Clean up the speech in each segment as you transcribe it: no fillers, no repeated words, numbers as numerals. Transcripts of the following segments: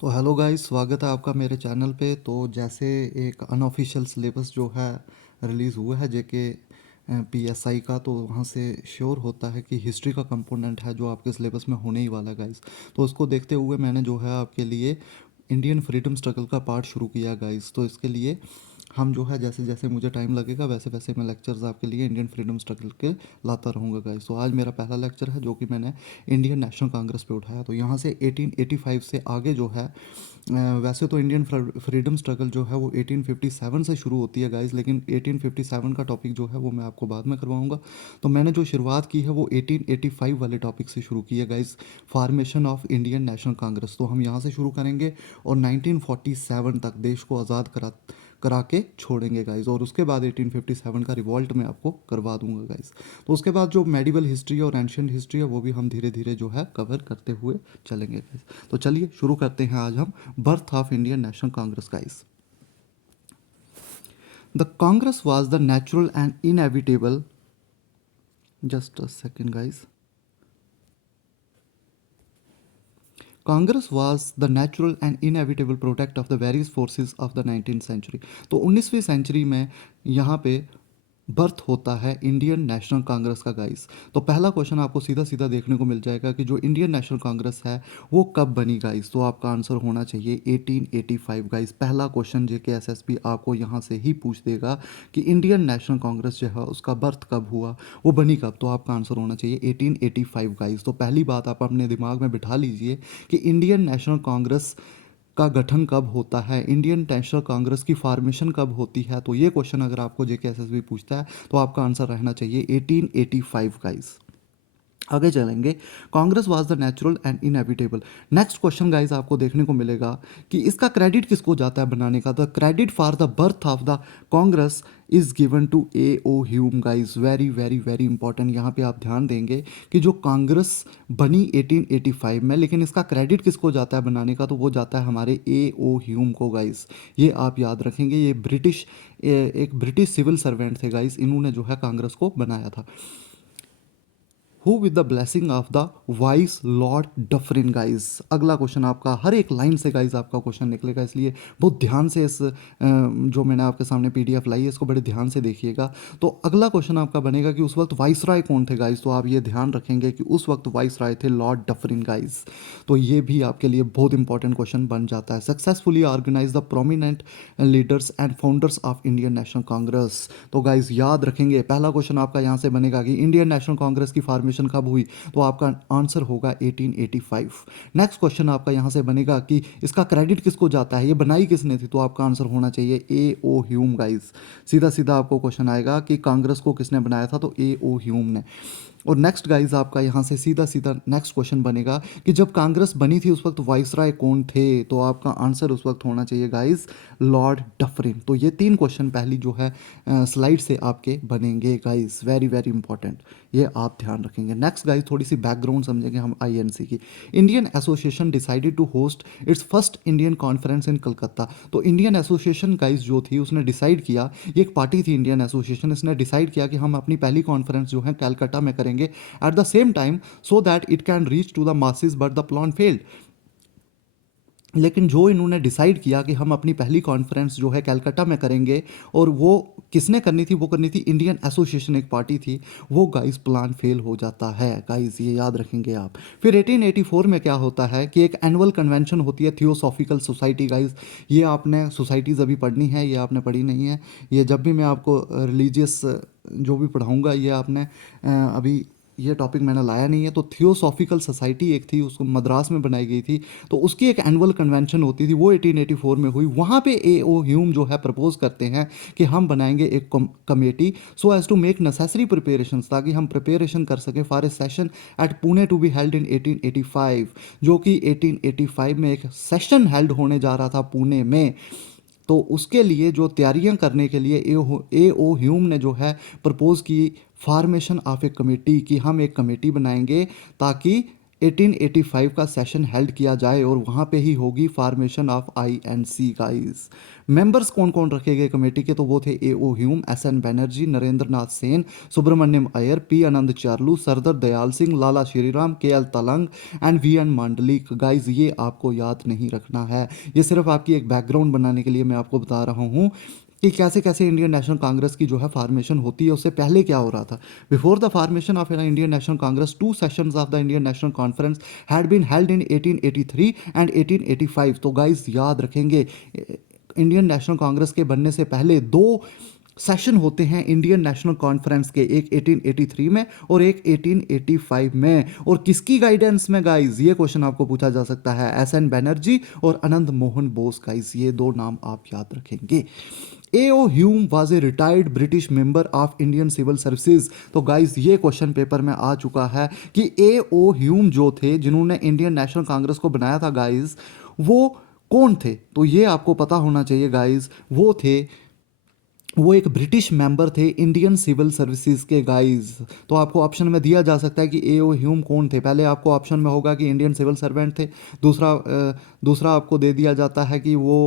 तो hello guys, स्वागत है आपका मेरे चैनल पे। तो जैसे एक अनऑफिशियल सिलेबस जो है रिलीज़ हुआ है जेके पीएसआई का, तो वहाँ से श्योर होता है कि हिस्ट्री का कंपोनेंट है जो आपके सिलेबस में होने ही वाला है गाइस। तो उसको देखते हुए मैंने जो है आपके लिए इंडियन फ्रीडम स्ट्रगल का पार्ट शुरू किया गाइस। तो इसके लिए हम जो है जैसे जैसे मुझे टाइम लगेगा वैसे वैसे मैं लेक्चर्स आपके लिए इंडियन फ्रीडम स्ट्रगल के लाता रहूँगा गाइस। तो आज मेरा पहला लेक्चर है जो कि मैंने इंडियन नेशनल कांग्रेस पे उठाया। तो यहाँ से 1885 से आगे जो है वैसे तो इंडियन फ्रीडम स्ट्रगल जो है वो 1857 से शुरू होती है गाइस, लेकिन 1857 का टॉपिक जो है वो मैं आपको बाद में करवाऊंगा। तो मैंने जो शुरुआत की है वो 1885 वाले टॉपिक से शुरू की है guys, formation of Indian national Congress. तो हम यहाँ से शुरू करेंगे और 1947 तक देश को आज़ाद करा के छोड़ेंगे गाइस, और उसके बाद 1857 का रिवॉल्ट मैं आपको करवा दूंगा गाइस। तो उसके बाद जो मेडिवल हिस्ट्री और एंशियंट हिस्ट्री है वो भी हम धीरे धीरे जो है कवर करते हुए चलेंगे गाइस। तो चलिए शुरू करते हैं आज हम birth of Indian national Congress guys. The Congress was the natural and inevitable, just a second guys, Congress was the natural and inevitable product of the various forces of the 19th century. तो 19वीं century में यहाँ पे birth होता है Indian national Congress का guys. तो पहला क्वेश्चन आपको सीधा सीधा देखने को मिल जाएगा कि जो इंडियन नेशनल कांग्रेस है वो कब बनी गाइस। तो आपका आंसर होना चाहिए 1885 गाइस। पहला क्वेश्चन जेके एसएसबी आपको यहाँ से ही पूछ देगा कि इंडियन नेशनल कांग्रेस जो है उसका बर्थ कब हुआ, वो बनी कब। तो आपका आंसर होना चाहिए 1885 गाइस। तो पहली बात आप अपने दिमाग में बिठा लीजिए कि इंडियन नेशनल कांग्रेस का गठन कब होता है, इंडियन नेशनल कांग्रेस की फॉर्मेशन कब होती है। तो ये क्वेश्चन अगर आपको जेके एसएसबी पूछता है तो आपका आंसर रहना चाहिए 1885 गाइस। आगे चलेंगे, Congress was the natural and inevitable. Next question guys आपको देखने को मिलेगा कि इसका क्रेडिट किसको जाता है बनाने का। The credit for the birth of the Congress is given to A O Hume guys. Very very very important, यहाँ पे आप ध्यान देंगे कि जो कांग्रेस बनी 1885 में, लेकिन इसका क्रेडिट किसको जाता है बनाने का, तो वो जाता है हमारे ए ओ ह्यूम को गाइस। ये आप याद रखेंगे, ये एक ब्रिटिश सिविल सर्वेंट थे गाइस, इन्होंने जो है कांग्रेस को बनाया था। Who with the blessing of the vice Lord Dufferin guys. अगला क्वेश्चन आपका हर एक लाइन से गाइज आपका क्वेश्चन निकलेगा, इसलिए बहुत ध्यान से इस जो मैंने आपके सामने पीडीएफ लाई है इसको बड़े ध्यान से देखिएगा। तो अगला क्वेश्चन आपका बनेगा कि उस वक्त वाइस राय कौन थे गाइज। तो आप ये ध्यान रखेंगे कि उस वक्त वाइस राय थे लॉर्ड डफरिन गाइज। तो ये भी आपके लिए बहुत इंपॉर्टेंट क्वेश्चन बन जाता है। Successfully organise the prominent leaders and founders of Indian national Congress. तो गाइज याद रखेंगे, पहला क्वेश्चन आपका यहाँ से बनेगा कि इंडियन नेशनल कांग्रेस की फॉर्मेशन कब हुई। तो आपका आंसर होगा 1885। नेक्स्ट क्वेश्चन आपका यहाँ से बनेगा कि इसका क्रेडिट किसको जाता है, ये बनाई किसने थी। तो आपका आंसर होना चाहिए ए ओ ह्यूम गाइज। सीधा सीधा आपको क्वेश्चन आएगा कि कांग्रेस को किसने बनाया था, तो ए ओ ह्यूम ने। और नेक्स्ट गाइज आपका यहाँ से सीधा सीधा नेक्स्ट क्वेश्चन बनेगा कि जब कांग्रेस बनी थी उस वक्त वाइसराय कौन थे। तो आपका आंसर उस वक्त होना चाहिए गाइज लॉर्ड डफरिन। तो ये तीन क्वेश्चन पहली जो है स्लाइड से आपके बनेंगे गाइज, वेरी वेरी इंपॉर्टेंट, ये आप ध्यान रखेंगे। नेक्स्ट गाइज थोड़ी सी बैकग्राउंड समझेंगे हम आईएनसी की। Indian Association decided to host its first Indian conference in Calcutta. तो इंडियन एसोसिएशन गाइज जो थी उसने डिसाइड किया, ये एक पार्टी थी इंडियन एसोसिएशन, इसने डिसाइड किया कि हम अपनी पहली कॉन्फ्रेंस जो है कलकत्ता में करेंगे at the same time so that it can reach to the masses, but the plan failed. लेकिन जो इन्होंने डिसाइड किया कि हम अपनी पहली कॉन्फ्रेंस जो है कलकत्ता में करेंगे, और वो किसने करनी थी, वो करनी थी इंडियन एसोसिएशन, एक पार्टी थी, वो गाइस प्लान फेल हो जाता है गाइस, ये याद रखेंगे आप। फिर 1884 में क्या होता है कि एक एनुअल कन्वेंशन होती है थियोसॉफिकल सोसाइटी गाइस। ये आपने सोसाइटीज़ अभी पढ़नी है, ये आपने पढ़ी नहीं है। ये जब भी मैं आपको रिलीजियस जो भी पढ़ाऊँगा ये आपने अभी ये टॉपिक मैंने लाया नहीं है। तो थियोसॉफिकल सोसाइटी एक थी, उसको मद्रास में बनाई गई थी, तो उसकी एक एनुअल कन्वेंशन होती थी, वो 1884 में हुई। वहाँ पे ए ओ ह्यूम जो है प्रपोज करते हैं कि हम बनाएंगे एक committee so as to make necessary preparation, ताकि हम प्रिपरेशन कर सकें for a session at Pune to be held in 1885, जो कि 1885 में एक सेशन हेल्ड होने जा रहा था पुणे में। तो उसके लिए जो तैयारियां करने के लिए ए ओ ह्यूम ने जो है प्रपोज की फॉर्मेशन ऑफ ए कमेटी, कि हम एक कमेटी बनाएंगे ताकि 1885 का सेशन हेल्ड किया जाए और वहाँ पे ही होगी formation of INC guys. Members कौन कौन रखे गए कमेटी के, तो वो थे A O Hume, S N Banerjee, Narendra Nath Sen, Subramania Iyer, P Ananda Charlu, Sardar Dayal Singh, Lala Shriram, K L Telang and V N Mandlik guys. ये आपको याद नहीं रखना है, ये सिर्फ आपकी एक बैकग्राउंड बनाने के लिए मैं आपको बता रहा हूँ कि कैसे कैसे इंडियन नेशनल कांग्रेस की जो है फॉर्मेशन होती है, उससे पहले क्या हो रहा था। Before the formation of Indian national Congress, two sessions of the Indian National Conference had been held in 1883 and 1885। तो गाइस याद रखेंगे, इंडियन नेशनल कांग्रेस के बनने से पहले दो सेशन होते हैं इंडियन नेशनल कॉन्फ्रेंस के, एक 1883 में और एक 1885 में। और किसकी गाइडेंस में गाइस, ये क्वेश्चन आपको पूछा जा सकता है। एस एन बनर्जी और आनंद मोहन बोस गाइस, ये दो नाम आप याद रखेंगे। A.O. Hume was a retired British member of Indian Civil Services। तो गाइस ये क्वेश्चन पेपर में आ चुका है कि A.O. Hume जो थे, जिन्होंने इंडियन नेशनल कांग्रेस को बनाया था गाइस, वो कौन थे। तो ये आपको पता होना चाहिए गाइस, वो एक ब्रिटिश मेंबर थे इंडियन सिविल सर्विसेज के गाइस। तो आपको ऑप्शन में दिया जा सकता है कि ए ओ ह्यूम कौन थे। पहले आपको ऑप्शन में होगा कि इंडियन सिविल सर्वेंट थे, दूसरा आपको दे दिया जाता है कि वो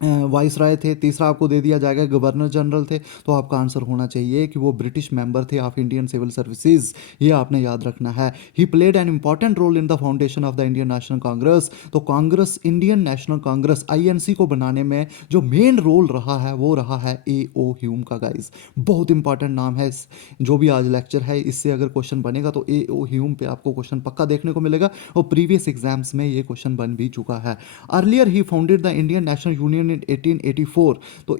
वाइस राय थे, तीसरा आपको दे दिया जाएगा गवर्नर जनरल थे। तो आपका आंसर होना चाहिए कि वो ब्रिटिश मेंबर थे ऑफ इंडियन सिविल सर्विसेज, ये आपने याद रखना है। He played an important role in the foundation of the Indian national Congress. तो कांग्रेस, इंडियन नेशनल कांग्रेस आईएनसी को बनाने में जो मेन रोल रहा है वो रहा है ए ओ ह्यूम का गाइस। बहुत इंपॉर्टेंट नाम है जो भी आज लेक्चर है, इससे अगर क्वेश्चन बनेगा तो ए ओ ह्यूम पे आपको क्वेश्चन पक्का देखने को मिलेगा और प्रीवियस एग्जाम्स में ये क्वेश्चन बन भी चुका है। Earlier he founded the Indian National Union in 1884। तो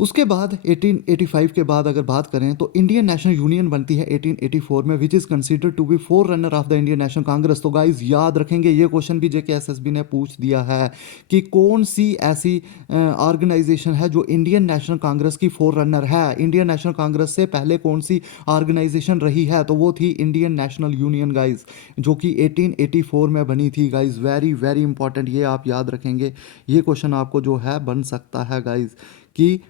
उसके बाद 1885 के बाद अगर बात करें तो इंडियन नेशनल यूनियन बनती है 1884 में, which is considered to be forerunner of the Indian national Congress. तो गाइज याद रखेंगे, ये क्वेश्चन भी जेकेएसएसबी ने पूछ दिया है कि कौन सी ऐसी ऑर्गेनाइजेशन है जो इंडियन नेशनल कांग्रेस की फोर रनर है। इंडियन नेशनल कांग्रेस से पहले कौन सी ऑर्गेनाइजेशन रही है, तो वो थी इंडियन नेशनल यूनियन गाइज, जो कि 1884 में बनी थी गाइज। वेरी वेरी इंपॉर्टेंट, ये आप याद रखेंगे। ये क्वेश्चन आपको जो है बन सकता है गाइज कि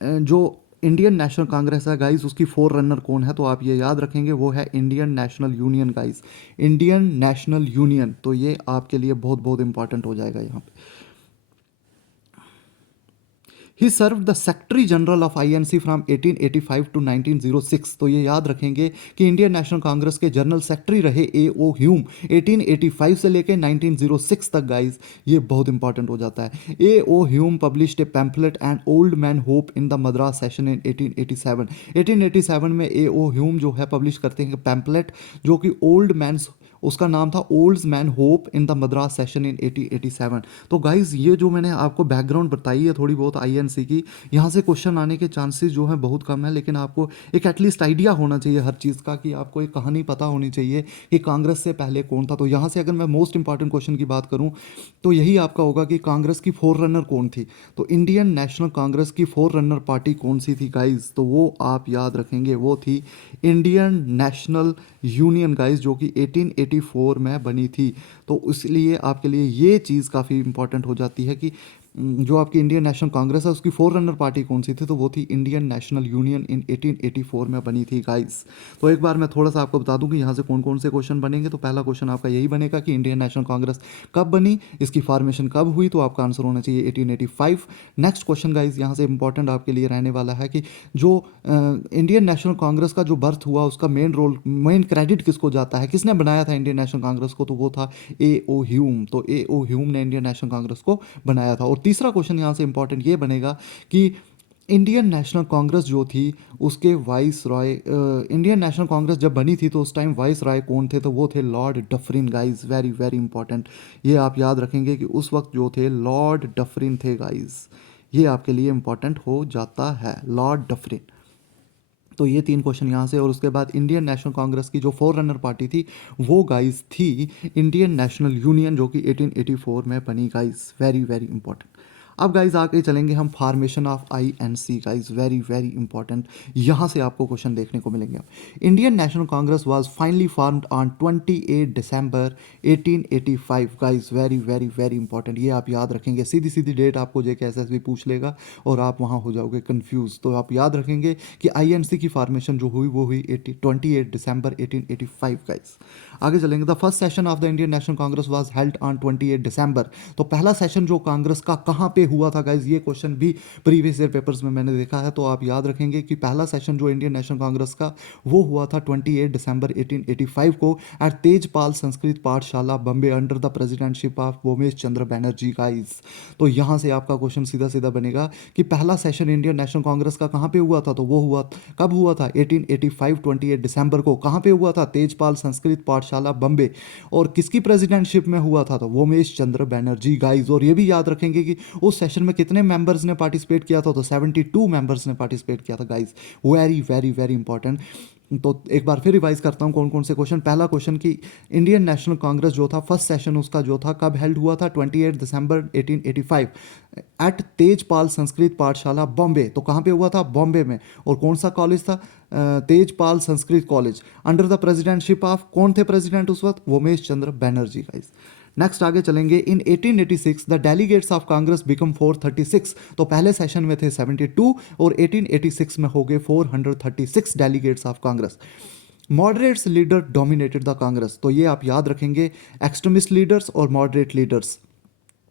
जो इंडियन नेशनल कांग्रेस है गाइस, उसकी फोर रनर कौन है। तो आप ये याद रखेंगे, वो है Indian National union guys, Indian National union. तो ये आपके लिए बहुत बहुत इंपॉर्टेंट हो जाएगा यहाँ पे। He served the secretary general of INC from 1885 to 1906। तो ये याद रखेंगे कि इंडियन नेशनल कांग्रेस के जनरल सेक्रेटरी रहे ए ओ ह्यूम 1885 से लेकर 1906 तक गाइस। ये बहुत इंपॉर्टेंट हो जाता है। A O Hume published a pamphlet and old man hope in the Madras session in 1887। 1887 में ए ओ ह्यूम जो है पब्लिश करते हैं पैम्पलेट, जो कि ओल्ड मैन, उसका नाम था old man hope in the Madras session in 1887। तो गाइज ये जो मैंने आपको बैकग्राउंड बताई है थोड़ी बहुत आईएनसी की, यहाँ से क्वेश्चन आने के चांसेस जो हैं बहुत कम है, लेकिन आपको एक एटलीस्ट आइडिया होना चाहिए हर चीज़ का, कि आपको एक कहानी पता होनी चाहिए कि कांग्रेस से पहले कौन था। तो यहाँ से अगर मैं मोस्ट इंपॉर्टेंट क्वेश्चन की बात करूँ तो यही आपका होगा कि कांग्रेस की फोर रनर कौन थी। तो इंडियन नेशनल कांग्रेस की फोर रनर पार्टी कौन सी थी गाइज, तो वो आप याद रखेंगे, वो थी इंडियन नेशनल यूनियन गाइज, जो कि 1884 में बनी थी। तो इसलिए आपके लिए ये चीज़ काफ़ी इंपॉर्टेंट हो जाती है कि जो आपकी इंडियन नेशनल कांग्रेस है उसकी फोर रनर पार्टी कौन सी थी, तो वो थी इंडियन नेशनल यूनियन इन 1884 में बनी थी गाइस। तो एक बार मैं थोड़ा सा आपको बता दूं कि यहाँ से कौन कौन से क्वेश्चन बनेंगे। तो पहला क्वेश्चन आपका यही बनेगा कि इंडियन नेशनल कांग्रेस कब बनी, इसकी फॉर्मेशन कब हुई, तो आपका आंसर होना चाहिए 1885। नेक्स्ट क्वेश्चन गाइज यहाँ से इंपॉर्टेंट आपके लिए रहने वाला है कि जो इंडियन नेशनल कांग्रेस का जो बर्थ हुआ उसका मेन रोल, मेन क्रेडिट किसको जाता है, किसने बनाया था इंडियन नेशनल कांग्रेस को, तो वो था ए ओ ह्यूम। तो ए ओ ह्यूम ने इंडियन नेशनल कांग्रेस को बनाया था। और तीसरा क्वेश्चन यहाँ से इंपॉर्टेंट ये बनेगा कि इंडियन नेशनल कांग्रेस जो थी उसके vice Roy, Indian national Congress जब बनी थी तो उस टाइम वाइस रॉय कौन थे, तो वो थे Lord Dufferin guys. Very very important, ये आप याद रखेंगे कि उस वक्त जो थे लॉर्ड डफरिन थे गाइज। ये आपके लिए इंपॉर्टेंट हो जाता है, लॉर्ड डफरिन। तो ये तीन क्वेश्चन यहाँ से। और उसके बाद इंडियन नेशनल कांग्रेस की जो फोर रनर पार्टी थी वो गाइस थी इंडियन नेशनल यूनियन, जो कि 1884 में बनी गाइस। Very very important. अब गाइज आगे चलेंगे हम formation of INC. Guys very very important, यहाँ से आपको क्वेश्चन देखने को मिलेंगे। Indian national Congress was finally formed on 28 December 1885। Guys very very very important, ये आप याद रखेंगे। सीधी सीधी डेट आपको जेके एसएसबी पूछ लेगा और आप वहाँ हो जाओगे कंफ्यूज। तो आप याद रखेंगे कि आईएनसी की फॉर्मेशन जो हुई वो हुई 28 दिसंबर 1885। गाइज आगे चलेंगे। The first session of the Indian national Congress was held on 28 दिसंबर। तो पहला सेशन जो कांग्रेस का कहाँ पे हुआ था गाइज, ये क्वेश्चन भी प्रीवियस ईयर पेपर्स में मैंने देखा है। तो आप याद रखेंगे कि पहला सेशन जो इंडियन नेशनल कांग्रेस का वो हुआ था 28 दिसंबर 1885 को eight Tejpal Sanskrit Pathshala Bombay under the presidentship of Bhumesh Chandra Banerjee. Guys तो यहाँ से आपका क्वेश्चन सीधा सीधा बनेगा कि पहला सेशन इंडियन नेशनल कांग्रेस का कहाँ पे हुआ था। तो वो हुआ कब हुआ था 1885 28 दिसंबर को। कहाँ पे हुआ था, तेजपाल संस्कृत पाठशाला बम्बे। और किसकी प्रेसिडेंटशिप में हुआ था, तो भूमेश चंद्र बैनर्जी। गाइज और ये भी याद रखेंगे कि उस सेशन में कितने मेंबर्स ने पार्टिसिपेट किया था, तो 72 मेंबर्स ने पार्टिसिपेट किया था। Guys very very very important. तो एक बार फिर रिवाइज करता हूँ कौन कौन से क्वेश्चन। पहला क्वेश्चन कि इंडियन नेशनल कांग्रेस जो था फर्स्ट सेशन उसका जो था कब हेल्ड हुआ था, 28 दिसंबर 1885 एट तेजपाल संस्कृत पाठशाला बॉम्बे। तो कहाँ पे हुआ था, बॉम्बे में। और कौन सा कॉलेज था, Tejpal Sanskrit college under the presidentship of, कौन थे प्रेसिडेंट उस वक्त, उमेश चंद्र बैनर्जी। गाइस नेक्स्ट आगे चलेंगे। इन 1886 the delegates of Congress become 436। तो पहले सेशन में थे 72 और 1886 में हो गए 436 delegates of Congress. Moderates leader dominated the Congress. तो ये आप याद रखेंगे, एक्सट्रीमिस्ट लीडर्स और मॉडरेट लीडर्स।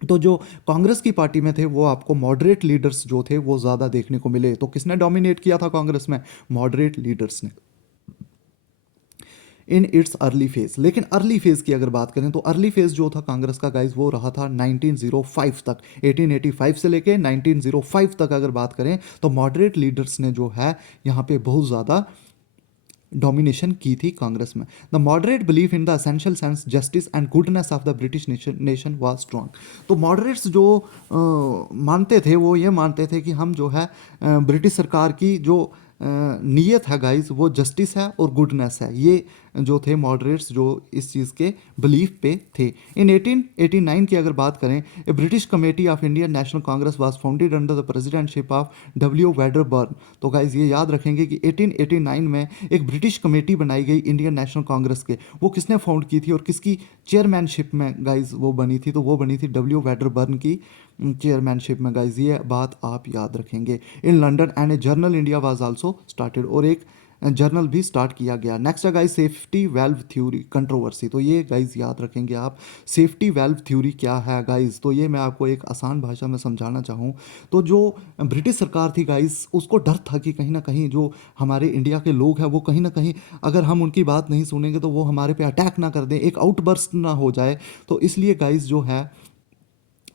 तो जो कांग्रेस की पार्टी में थे वो आपको मॉडरेट लीडर्स जो थे वो ज़्यादा देखने को मिले। तो किसने डोमिनेट किया था कांग्रेस में, मॉडरेट लीडर्स ने इन इट्स अर्ली फेज। लेकिन अर्ली फेज की अगर बात करें तो अर्ली फेज जो था कांग्रेस का गाइज वो रहा था 1905 तक। 1885 से लेके 1905 तक अगर बात करें तो मॉडरेट लीडर्स ने जो है यहाँ पे बहुत ज़्यादा डोमिनेशन की थी कांग्रेस में। The moderate believe in the essential sense justice and goodness of the British nation was strong. तो मॉडरेट्स जो मानते थे वो ये मानते थे कि हम जो है ब्रिटिश सरकार की जो नीयत है गाइज वो जस्टिस है और गुडनेस है। ये जो थे मॉडरेट्स जो इस चीज़ के बिलीफ पे थे। इन 1889 की अगर बात करें, a British committee of Indian national Congress was founded under the presidentship of W Wedderburn. तो गाइज ये याद रखेंगे कि 1889 में एक ब्रिटिश कमेटी बनाई गई इंडियन नेशनल कांग्रेस के। वो किसने फाउंड की थी और किसकी चेयरमैनशिप में गाइज वो बनी थी, तो वो बनी थी डब्ल्यू वेडरबर्न की चेयरमैनशिप में। गाइज ये बात आप याद रखेंगे। In London and A journal India was also started, और एक जर्नल भी स्टार्ट किया गया। नेक्स्ट है guys safety valve theory controversy. तो ये गाइज याद रखेंगे आप, सेफ्टी वेल्व थ्योरी क्या है गाइज। तो ये मैं आपको एक आसान भाषा में समझाना चाहूँ तो जो ब्रिटिश सरकार थी गाइज उसको डर था कि कहीं ना कहीं जो हमारे इंडिया के लोग हैं वो कहीं ना कहीं अगर हम उनकी बात नहीं सुनेंगे तो वो हमारे पे अटैक ना कर दें, एक आउटबर्स्ट ना हो जाए। तो इसलिए गाइज जो है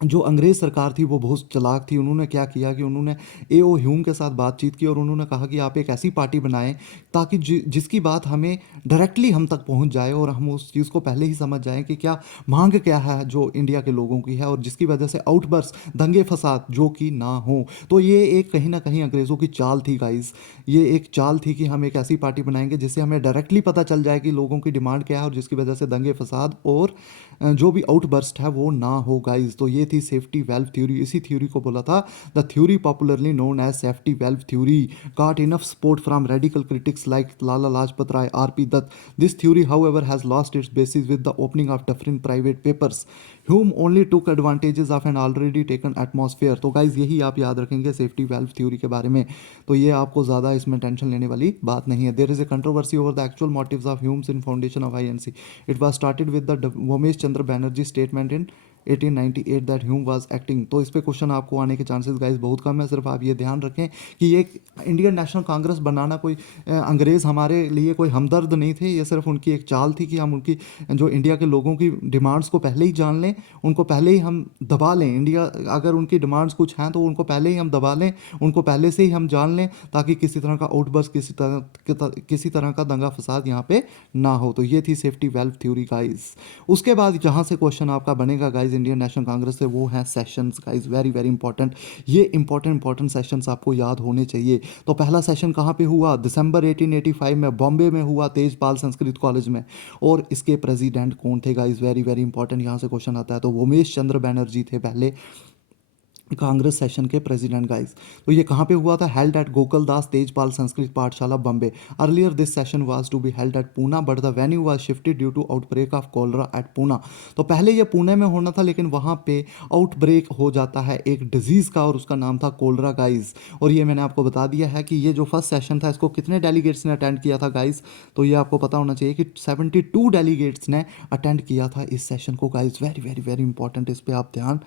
जो अंग्रेज़ सरकार थी वो बहुत चालाक थी। उन्होंने क्या किया कि उन्होंने एओ ह्यूम के साथ बातचीत की और उन्होंने कहा कि आप एक ऐसी पार्टी बनाएं ताकि जिसकी बात हमें डायरेक्टली हम तक पहुंच जाए और हम उस चीज़ को पहले ही समझ जाएं कि क्या मांग क्या है जो इंडिया के लोगों की है, और जिसकी वजह से आउटबर्स्ट दंगे फसाद जो कि ना हो। तो ये एक कहीं ना कहीं अंग्रेज़ों की चाल थी गाइज। ये एक चाल थी कि हम एक ऐसी पार्टी बनाएंगे जिससे हमें डायरेक्टली पता चल जाए कि लोगों की डिमांड क्या है और जिसकी वजह से दंगे फसाद और जो भी आउटबर्स्ट है वो ना हो गाइज। तो ये थी सेफ्टी वेल्व थ्योरी। इसी थ्योरी को बोला था the theory popularly known as safety valve theory got enough support from radical critics like Lala Lajpat Rai, R P Dutt. This theory however has lost its basis with the opening of different private papers whom only took advantages of an already taken atmosphere। तो guys यही आप याद रखेंगे safety valve theory के बारे में। तो ये आपको ज़्यादा इसमें टेंशन लेने वाली बात नहीं है। There is a controversy over the actual motives of Hume's in foundation of INC. It was started with the Umesh Chandra Banerjee statement in 1898 that Hume was acting. तो इस पे क्वेश्चन आपको आने के चांसेस गाइज बहुत कम है। सिर्फ आप ये ध्यान रखें कि ये इंडियन नेशनल कांग्रेस बनाना कोई अंग्रेज़ हमारे लिए कोई हमदर्द नहीं थे। ये सिर्फ उनकी एक चाल थी कि हम उनकी जो इंडिया के लोगों की डिमांड्स को पहले ही जान लें, उनको पहले ही हम दबा लें। इंडिया अगर उनकी डिमांड्स कुछ हैं तो उनको पहले ही हम दबा लें, उनको पहले से ही हम जान लें ताकि किसी तरह का आउटबर्स्ट किसी तरह का दंगा फसाद यहाँ पे ना हो। तो ये थी सेफ्टी वेल्व थ्योरी गाइज। उसके बाद जहाँ से क्वेश्चन आपका बनेगा गाइज इंडियन नेशनल कांग्रेस से वो है sessions guys. Very very important, ये इंपॉर्टेंट सेशंस आपको याद होने चाहिए। तो पहला सेशन कहाँ पे हुआ, दिसंबर 1885 में बॉम्बे में हुआ तेजपाल संस्कृत कॉलेज में। और इसके प्रेसिडेंट कौन थे गाइज, वेरी वेरी इंपॉर्टेंट, यहाँ से क्वेश्चन आता है। तो उमेश चंद्र बैनर्जी थे पहले कांग्रेस सेशन के प्रेसिडेंट गाइस। तो ये कहाँ पे हुआ था? Held at Gokuldas Tejpal Sanskrit Pathshala Bombay. Earlier this session was to be held at Poona but the venue was shifted due to outbreak of cholera at Poona. तो पहले ये पुणे में होना था, लेकिन वहाँ पे आउटब्रेक हो जाता है एक डिजीज़ का और उसका नाम था कॉलरा गाइस। और ये मैंने आपको बता दिया है कि ये जो फर्स्ट सेशन था इसको कितने डेलीगेट्स ने अटेंड किया था गाइस? तो ये आपको पता होना चाहिए कि 72 डेलीगेट्स ने अटेंड किया था इस सेशन को guys. Very very very important, इस पर आप ध्यान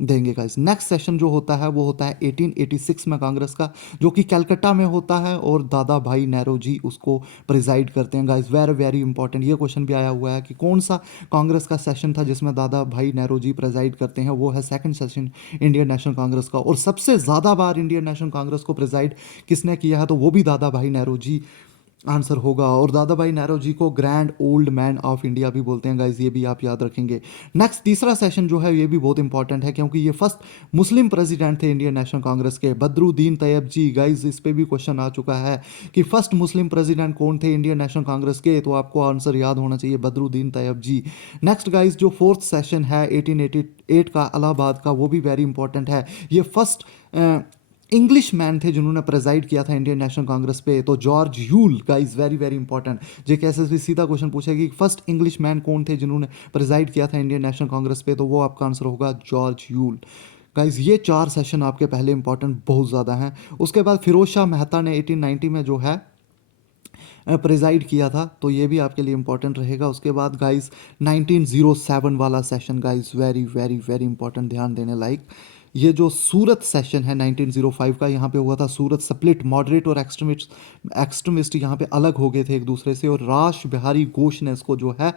देंगे गाइस। नेक्स्ट सेशन जो होता है वो होता है 1886 में कांग्रेस का, जो कि कलकत्ता में होता है और दादा भाई नेहरू जी उसको प्रिजाइड करते हैं गाइस। वेरी वेरी इंपॉर्टेंट, ये क्वेश्चन भी आया हुआ है कि कौन सा कांग्रेस का सेशन था जिसमें दादा भाई नेहरू जी प्रिजाइड करते हैं? वो है second session Indian national Congress का। और सबसे ज़्यादा बार इंडियन नेशनल कांग्रेस को प्रिजाइड किसने किया है? तो वो भी दादा भाई नेहरू जी आंसर होगा। और दादा भाई नेहरू जी को grand old man of India भी बोलते हैं गाइज, ये भी आप याद रखेंगे। नेक्स्ट तीसरा सेशन जो है ये भी बहुत इंपॉर्टेंट है, क्योंकि ये फर्स्ट मुस्लिम प्रेसिडेंट थे इंडियन नेशनल कांग्रेस के, बदरुद्दीन तैयब जी। गाइज इस पे भी क्वेश्चन आ चुका है कि फर्स्ट मुस्लिम प्रेसिडेंट कौन थे इंडियन नेशनल कांग्रेस के? तो आपको आंसर याद होना चाहिए, बदरुद्दीन तैयब जी। नेक्स्ट गाइज जो फोर्थ सेशन है 1888 का इलाहाबाद का, वो भी वेरी इंपॉर्टेंट है। ये फर्स्ट इंग्लिश मैन थे जिन्होंने प्रेजाइड किया था इंडियन नेशनल कांग्रेस पे, तो George Yule. Guys very very important, JKSSB सीधा क्वेश्चन पूछेगी फर्स्ट इंग्लिश मैन कौन थे जिन्होंने प्रेजाइड किया था इंडियन नेशनल कांग्रेस पे? तो वो आपका आंसर होगा जॉर्ज यूल। गाइस ये 4 सेशन आपके पहले इंपॉर्टेंट बहुत ज़्यादा हैं। उसके बाद फिरोज शाह मेहता ने 1890 में जो है प्रिजाइड किया था, तो ये भी आपके लिए इंपॉर्टेंट रहेगा। उसके बाद गाइस 1907 वाला session guys very very very important, ध्यान देने लायक। ये जो सूरत सेशन है 1905 का, यहाँ पे हुआ था सूरत स्प्लिट, मॉडरेट और एक्सट्रीमिस्ट यहाँ पे अलग हो गए थे एक दूसरे से, और राश बिहारी घोष ने इसको जो है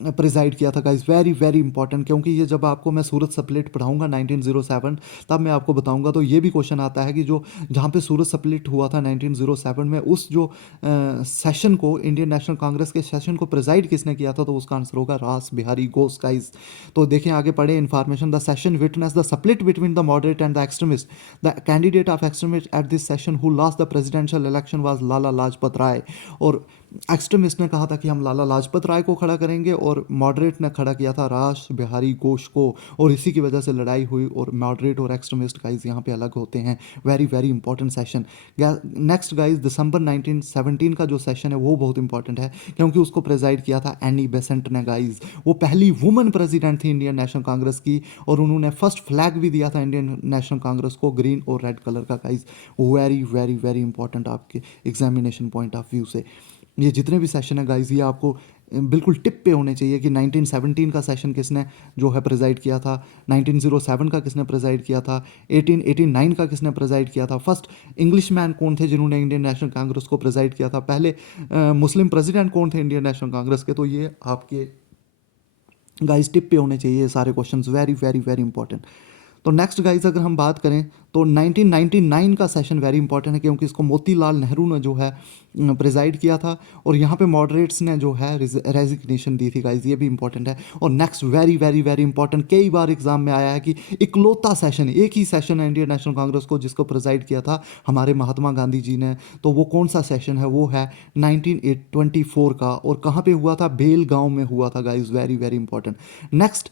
प्रिजाइड किया था गाइस। वेरी वेरी इंपॉर्टेंट, क्योंकि ये जब आपको मैं सूरत स्प्लिट पढ़ाऊंगा 1907 तब मैं आपको बताऊंगा। तो ये भी क्वेश्चन आता है कि जो जहाँ पे सूरत स्प्लिट हुआ था 1907 में, उस जो सेशन को, इंडियन नेशनल कांग्रेस के सेशन को प्रिजाइड किसने किया था? तो उसका आंसर होगा रास बिहारी घोष गाइस। तो देखें आगे पढ़े information. The session witness the split between the moderate and the extremist. The candidate of extremist at this session who lost the presidential election was Lala Lajpat Rai. और एक्सट्रीमिस्ट ने कहा था कि हम लाला लाजपत राय को खड़ा करेंगे, और मॉडरेट ने खड़ा किया था रास बिहारी घोष को, और इसी की वजह से लड़ाई हुई। और मॉडरेट और एक्सट्रीमिस्ट गाइज यहाँ पे अलग होते हैं। Very very important session. Next guys December 1917 का जो सेशन है वो बहुत इंपॉर्टेंट है, क्योंकि उसको प्रेजाइड किया था एनी बेसेंट ने गाइज। वो पहली वुमेन प्रेसिडेंट थी इंडियन नेशनल कांग्रेस की, और उन्होंने फर्स्ट फ्लैग भी दिया था इंडियन नेशनल कांग्रेस को, ग्रीन और रेड कलर का guys. Very very very important आपके एग्जामिनेशन पॉइंट ऑफ व्यू से। ये जितने भी सेशन है गाइज, ये आपको बिल्कुल टिप पे होने चाहिए कि 1917 का सेशन किसने जो है प्रेजाइड किया था, 1907 का किसने प्रेजाइड किया था, 1889 का किसने प्रेजाइड किया था, फर्स्ट इंग्लिश मैन कौन थे जिन्होंने इंडियन नेशनल कांग्रेस को प्रेजाइड किया था, पहले मुस्लिम प्रेसिडेंट कौन थे इंडियन नेशनल कांग्रेस के। तो ये आपके गाइज टिप पे होने चाहिए सारे questions, very very very important. तो नेक्स्ट गाइज अगर हम बात करें तो 1999 का सेशन वेरी इंपॉर्टेंट है, क्योंकि इसको मोतीलाल नेहरू ने जो है प्रिजाइड किया था, और यहाँ पे मॉडरेट्स ने जो है रेजिग्नेशन दी थी गाइज, ये भी इंपॉर्टेंट है। और next very very very important, कई बार एग्जाम में आया है कि इकलौता सेशन, एक ही सेशन है इंडियन नेशनल कांग्रेस को जिसको प्रिजाइड किया था हमारे महात्मा गांधी जी ने। तो वो कौन सा सेशन है? वो है 1924 का, और कहाँ पे हुआ था? बेलगांव में हुआ था guys, very very important. Next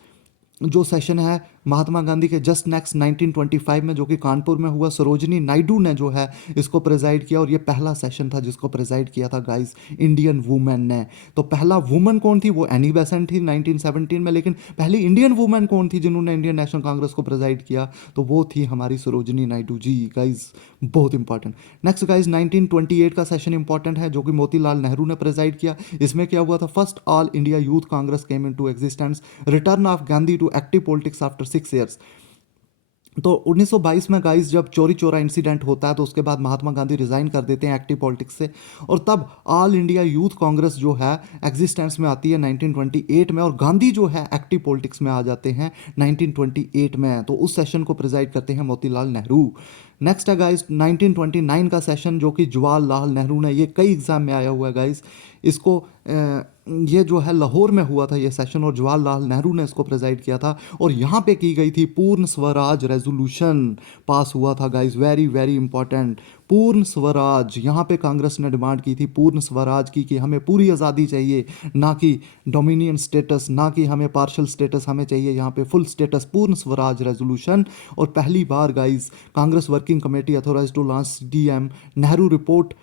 जो सेशन है महात्मा गांधी के जस्ट नेक्स्ट 1925 में, जो कि कानपुर में हुआ, सरोजनी नायडू ने जो है इसको प्रेजाइड किया, और ये पहला सेशन था जिसको प्रेजाइड किया था गाइस इंडियन वुमेन ने। तो पहला वुमेन कौन थी? वो एनी बेसेंट थी 1917 में, लेकिन पहली इंडियन वुमेन कौन थी जिन्होंने इंडियन नेशनल कांग्रेस को प्रेजाइड किया? तो वो थी हमारी सरोजनी नायडू जी गाइज, बहुत इंपॉर्टेंट। नेक्स्ट गाइज 1928 का सेशन इंपॉर्टेंट है, जो कि मोतीलाल नेहरू ने प्रेजाइड किया। इसमें क्या हुआ था? First All India Youth Congress came into existence, return of Gandhi to active politics after 6 years. तो 1922 में गाइस जब चोरी चोरा इंसिडेंट होता है, तो उसके बाद महात्मा गांधी रिजाइन कर देते हैं एक्टिव पॉलिटिक्स से, और तब ऑल इंडिया यूथ कांग्रेस जो है एग्जिस्टेंस में आती है 1928 में, और गांधी जो है एक्टिव पॉलिटिक्स में आ जाते हैं 1928 में। तो उस सेशन को प्रिजाइड करते हैं मोतीलाल नेहरू। नेक्स्ट है गाइस 1929 का सेशन, जो कि जवाहरलाल नेहरू ने, ये कई एग्जाम में आया हुआ है गाइस, इसको ये जो है लाहौर में हुआ था ये सेशन, और जवाहरलाल नेहरू ने इसको प्रेजाइड किया था, और यहाँ पे की गई थी पूर्ण स्वराज रेजोल्यूशन पास हुआ था गाइस, वेरी वेरी इंपॉर्टेंट। पूर्ण स्वराज, यहाँ पे कांग्रेस ने डिमांड की थी पूर्ण स्वराज की, कि हमें पूरी आज़ादी चाहिए, ना कि डोमिनियन स्टेटस, ना कि हमें पार्शल स्टेटस, हमें चाहिए यहाँ पे फुल स्टेटस, पूर्ण स्वराज रेजोल्यूशन। और पहली बार guys Congress working committee authorize to launch डीएम Nehru report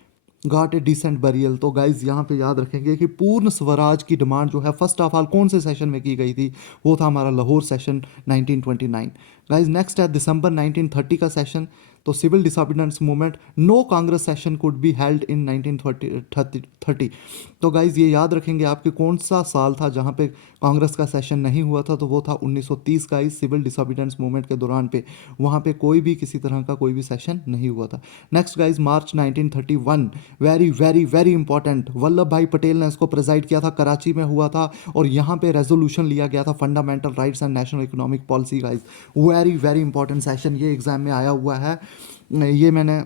got a decent burial. तो गाइज यहाँ पे याद रखेंगे कि पूर्ण स्वराज की डिमांड जो है फर्स्ट ऑफ ऑल कौन से सेशन में की गई थी, वो था हमारा लाहौर सेशन 1929। गाइज नेक्स्ट है दिसंबर 1930 का सेशन। तो civil disobedience movement, no Congress session could be held in 1930। तो गाइज ये याद रखेंगे आपके कौन सा साल था जहाँ पे कांग्रेस का सेशन नहीं हुआ था, तो वो था 1930 गाइज, सिविल डिसऑर्डिनेंस मूवमेंट के दौरान पे वहाँ पे कोई भी किसी तरह का कोई भी सेशन नहीं हुआ था। नेक्स्ट गाइज मार्च 1931, very very very important, Vallabh भाई पटेल ने इसको प्रेजाइड किया था, कराची में हुआ था, और यहाँ पे रेजोल्यूशन लिया गया था fundamental rights and national economic policy guys, very very important session, ये एग्जाम में आया हुआ है। ये मैंने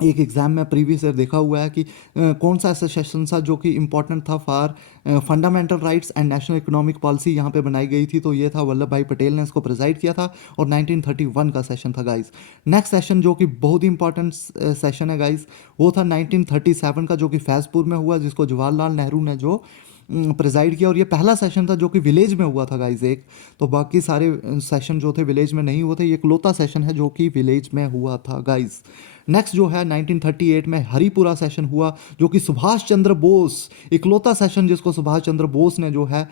एक एग्ज़ाम में प्रीवियस ईयर देखा हुआ है कि कौन सा ऐसा सेशन था जो कि इंपॉर्टेंट था for fundamental rights and national economic policy, यहाँ पे बनाई गई थी, तो ये था वल्लभ भाई पटेल ने इसको प्रेजाइड किया था, और 1931 का सेशन था गाइस। नेक्स्ट सेशन जो कि बहुत ही इंपॉर्टेंट सेशन है गाइस, वो था 1937 का, जो कि फैज़पुर में हुआ, जिसको जवाहरलाल नेहरू ने जो प्रेजाइड किया, और ये पहला सेशन था जो कि विलेज में हुआ था गाइज एक, तो बाकी सारे सेशन जो थे विलेज में नहीं हुए थे, ये इकलौता सेशन है जो कि विलेज में हुआ था गाइज। नेक्स्ट जो है 1938 में हरिपुरा सेशन हुआ, जो कि सुभाष चंद्र बोस, इकलौता सेशन जिसको सुभाष चंद्र बोस ने जो है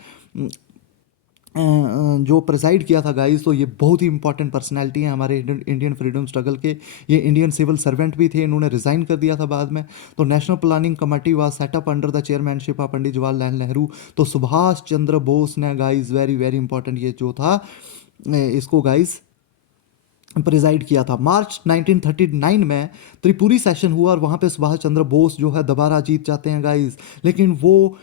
जो प्रेसाइड किया था गाइस। तो ये बहुत ही इंपॉर्टेंट पर्सनैलिटी है हमारे इंडियन फ्रीडम स्ट्रगल के, ये इंडियन सिविल सर्वेंट भी थे, इन्होंने रिज़ाइन कर दिया था बाद में। तो national planning committee was set up under the chairmanship of Pandit Jawaharlal Nehru. तो सुभाष चंद्र बोस ने गाइस, वेरी वेरी इंपॉर्टेंट ये जो था इसको गाइस प्रिजाइड किया था। मार्च 1939 में त्रिपुरी सेशन हुआ, और वहाँ पे सुभाष चंद्र बोस जो है दोबारा जीत जाते हैं गाइस, लेकिन वो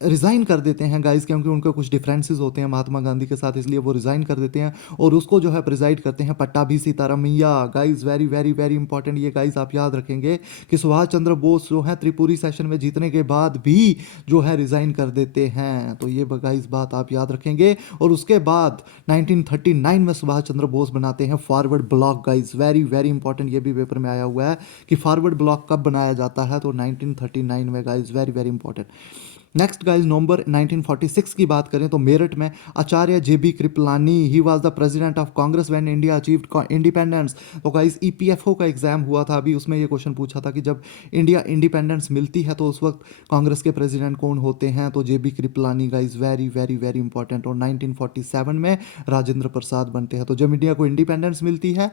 रिज़ाइन कर देते हैं गाइस, क्योंकि उनके कुछ डिफरेंसेस होते हैं महात्मा गांधी के साथ, इसलिए वो रिज़ाइन कर देते हैं, और उसको जो है प्रिजाइड करते हैं Pattabhi Sitaramayya guys, very very very important ये गाइस, आप याद रखेंगे कि सुभाष चंद्र बोस जो है त्रिपुरी सेशन में जीतने के बाद भी जो है रिज़ाइन कर देते हैं, तो ये गाइस बात आप याद रखेंगे। और उसके बाद 1939 में सुभाष चंद्र बोस बनाते हैं forward block guys, very very important, ये भी पेपर में आया हुआ है कि फॉरवर्ड ब्लॉक कब बनाया जाता है, तो 1939 में guys, very very important. Next guys November 1946 की बात करें तो मेरठ में Acharya JB Kripalani, he was the president of Congress when India achieved independence. तो गाइज EPFO का एग्जाम हुआ था अभी, उसमें ये क्वेश्चन पूछा था कि जब इंडिया इंडिपेंडेंस मिलती है तो उस वक्त कांग्रेस के प्रेसिडेंट कौन होते हैं, तो JB Kripalani guys, very very very important. और 1947 में राजेंद्र प्रसाद बनते हैं। तो जब इंडिया को इंडिपेंडेंस मिलती है,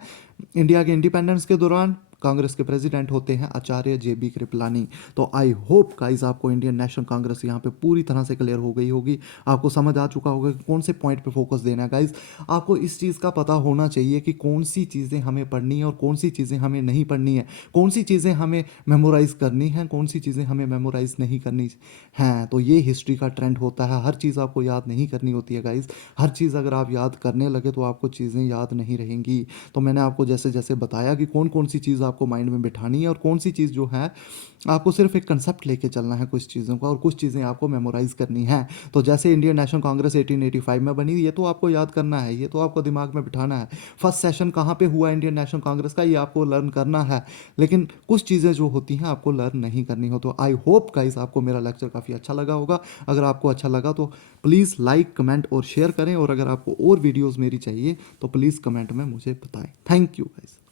इंडिया के इंडिपेंडेंस के दौरान कांग्रेस के प्रेसिडेंट होते हैं आचार्य JB कृपलानी। तो आई होप गाइस आपको इंडियन नेशनल कांग्रेस यहाँ पे पूरी तरह से क्लियर हो गई होगी, आपको समझ आ चुका होगा कि कौन से पॉइंट पे फोकस देना है गाइस। आपको इस चीज़ का पता होना चाहिए कि कौन सी चीज़ें हमें पढ़नी है और कौन सी चीज़ें हमें नहीं पढ़नी है, कौन सी चीज़ें हमें मेमोराइज करनी है, कौन सी चीज़ें हमें मेमोराइज नहीं करनी हैं। तो ये हिस्ट्री का ट्रेंड होता है, हर चीज़ आपको याद नहीं करनी होती है गाइस, हर चीज़ अगर आप याद करने लगे तो आपको चीज़ें याद नहीं रहेंगी। तो मैंने आपको जैसे जैसे बताया कि कौन कौन सी चीज़ आपको माइंड में बिठानी है और कौन सी चीज़ जो है आपको सिर्फ एक कंसेप्ट लेके चलना है कुछ चीज़ों का, और कुछ चीज़ें आपको मेमोराइज करनी है। तो जैसे इंडियन नेशनल कांग्रेस 1885 में बनी, ये तो आपको याद करना है, ये तो आपको दिमाग में बिठाना है। फर्स्ट सेशन कहाँ पे हुआ इंडियन नेशनल कांग्रेस का, ये आपको लर्न करना है, लेकिन कुछ चीज़ें जो होती हैं आपको लर्न नहीं करनी हो। तो आई होप गाइस आपको मेरा लेक्चर काफ़ी अच्छा लगा होगा। अगर आपको अच्छा लगा तो प्लीज़ लाइक, कमेंट और शेयर करें, और अगर आपको और वीडियोज़ मेरी चाहिए तो प्लीज़ कमेंट में मुझे बताएं। Thank you guys.